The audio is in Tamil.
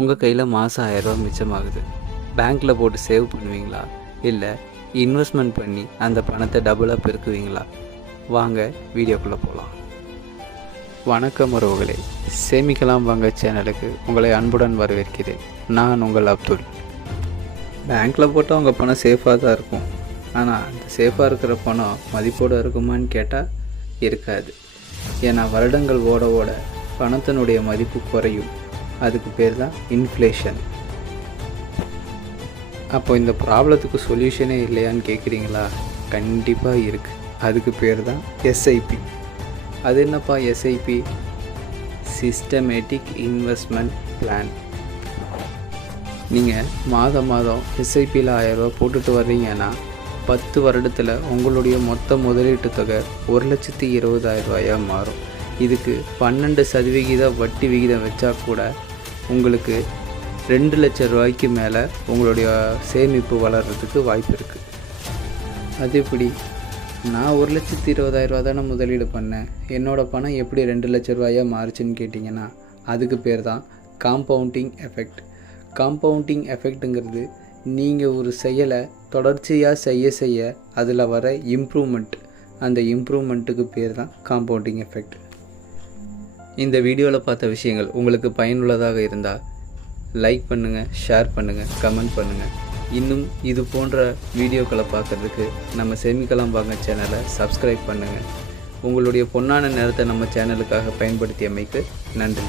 உங்கள் கையில் மாதம் 1000 ரூபா மிச்சமாகுது. பேங்க்கில் போட்டு சேவ் பண்ணுவீங்களா, இல்லை இன்வெஸ்ட்மெண்ட் பண்ணி அந்த பணத்தை டபுளாக பெருக்குவீங்களா? வாங்க வீடியோக்குள்ளே போகலாம். வணக்கம் உறவுகளே, சேமிக்கலாம் வாங்க சேனலுக்கு உங்களை அன்புடன் வரவேற்கிறேன். நான் உங்கள் அப்துல். பேங்க்கில் போட்டால் உங்கள் பணம் சேஃபாக தான் இருக்கும். ஆனால் அந்த சேஃபாக இருக்கிற பணம் மதிப்போடு இருக்குமான்னு கேட்டால் இருக்காது. ஏன்னா வருடங்கள் ஓட ஓட பணத்தினுடைய மதிப்பு குறையும். அதுக்கு பேர் தான் இன்ஃப்ளேஷன். அப்போ இந்த ப்ராப்ளத்துக்கு சொல்யூஷனே இல்லையான்னு கேட்குறீங்களா? கண்டிப்பாக இருக்குது. அதுக்கு பேர் தான் எஸ்ஐபி. அது என்னப்பா எஸ்ஐபி? Systematic investment plan. நீங்கள் மாதம் எஸ்ஐபியில் 1000 ரூபா போட்டுட்டு வர்றீங்கன்னா 10 வருடத்தில் உங்களுடைய மொத்த முதலீட்டு தொகை 1,20,000 ரூபாயாக மாறும். இதுக்கு 12% வட்டி விகிதம் வச்சா கூட உங்களுக்கு 2 லட்சம் ரூபாய்க்கு மேலே உங்களுடைய சேமிப்பு வளர்கிறதுக்கு வாய்ப்பு இருக்குது. அது எப்படி? நான் 1,20,000 ரூபா தானே முதலீடு பண்ணேன், என்னோடய பணம் எப்படி 2 லட்சம் ரூபாயாக மாறுச்சுன்னு கேட்டிங்கன்னா அதுக்கு பேர் தான் காம்பவுண்டிங் எஃபெக்ட். காம்பவுண்டிங் எஃபெக்ட்டுங்கிறது நீங்கள் ஒரு செயலை தொடர்ச்சியாக செய்ய அதில் வர இம்ப்ரூவ்மெண்ட். அந்த இம்ப்ரூவ்மெண்ட்டுக்கு பேர் தான் காம்பவுண்டிங் எஃபெக்ட். இந்த வீடியோவில் பார்த்த விஷயங்கள் உங்களுக்கு பயனுள்ளதாக இருந்தால் லைக் பண்ணுங்கள், ஷேர் பண்ணுங்கள், கமெண்ட் பண்ணுங்கள். இன்னும் இது போன்ற வீடியோக்களை பார்க்குறதுக்கு நம்ம சேமிக்கலாம் வாங்க சேனலை சப்ஸ்கிரைப் பண்ணுங்கள். உங்களுடைய பொன்னான நேரத்தை நம்ம சேனலுக்காக பயன்படுத்தியமைக்கு நன்றி.